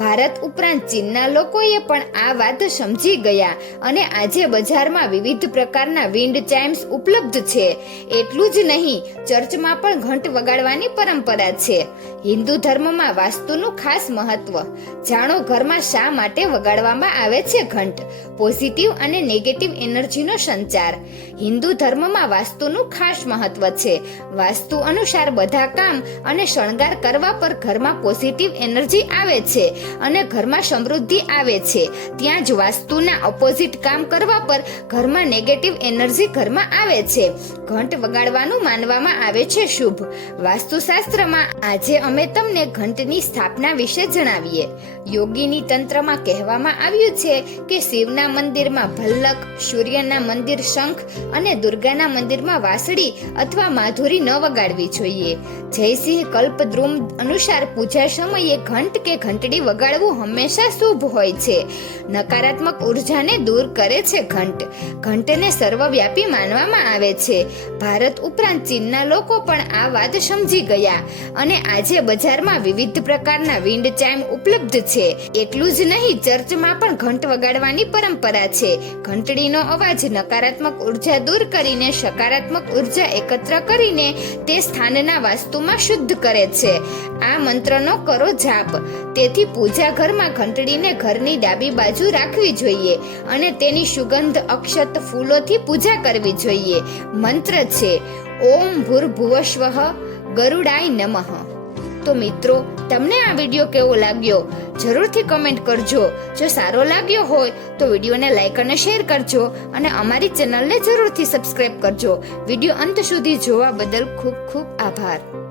ભારત ઉપરાંત ચીનના લોકોએ પણ આ વાત સમજી ગયા અને આજે બજારમાં વિવિધ પ્રકારના વિન્ડ ચાઇમ્સ ઉપલબ્ધ છે. એટલું જ નહીં, ચર્ચમાં પણ ઘંટ વગાડવાની પરંપરા છે. હિન્દુ ધર્મમાં વાસ્તુનું ખાસ મહત્વ. જાણો ઘરમાં શા માટે વગાડવામાં આવે છે ઘંટ? પોઝિટિવ અને નેગેટિવ એનર્જીનો સંચાર. હિન્દુ ધર્મમાં વાસ્તુનું ખાસ મહત્વ છે. વાસ્તુ અનુસાર બધા કામ અને શણગાર કરવા પર ઘરમાં પોઝિટિવ એનર્જી આવે છે. અને ઘરમાં સમૃદ્ધિ આવે છે. ત્યાં જ વાસ્તુના ઓપોઝિટ કામ કરવા પર ઘરમાં નેગેટિવ એનર્જી ઘરમાં આવે છે. ઘંટ વગાડવાનું માનવામાં આવે છે શુભ. વાસ્તુશાસ્ત્રમાં આજે અમે તમને ઘંટની સ્થાપના વિશે જણાવીએ. યોગીની તંત્રમાં કહેવામાં આવ્યું છે કે શિવના મંદિરમાં ભલ્લક, સૂર્યના મંદિર શંખ અને દુર્ગાના મંદિરમાં વાંસળી અથવા માધુરી ન વગાડવી જોઈએ. જયસિંહ કલ્પદ્રુમ અનુસાર પૂજા સમયે ઘંટ કે ઘંટડી વગાડવું હંમેશા શુભ હોય છે. નકારાત્મક ઉર્જાને દૂર કરે છે ઘંટ. ઘંટને સર્વવ્યાપી માનવામાં આવે છે. ભારત ઉપરાંત ચીનના લોકો પણ આ વાત સમજી ગયા અને આજે બજારમાં વિવિધ પ્રકારના વિન્ડ ચાઇમ ઉપલબ્ધ છે. એટલું જ નહીં, ચર્ચમાં પણ ઘંટ વગાડવાની પરંપરા છે. ઘંટડીનો અવાજ નકારાત્મક ઊર્જા દૂર કરીને સકારાત્મક ઊર્જા એકત્ર કરીને તે સ્થાનના વાસ્તુમાં શુદ્ધ કરે છે. આ મંત્રનો કરો જાપ. તેથી પૂજા ઘરમાં ઘંટડીને ઘરની ડાબી બાજુ રાખવી જોઈએ અને તેની સુગંધ અક્ષત ફૂલોથી પૂજા કરવી જોઈએ. મંત્ર છે, ઓમ ભૂર્ભુવસ્વ ગરુડાય નમઃ. તો મિત્રો, તમને આ વીડિયો કેવો લાગ્યો? જરૂરથી કમેન્ટ કરજો. જો સારો લાગ્યો હોય, તો વિડીયોને લાઈક અને શેર કરજો અને અમારી ચેનલને જરૂરથી સબસ્ક્રાઇબ કરજો. વીડિયો અંત સુધી જોવા બદલ ખૂબ ખૂબ આભાર.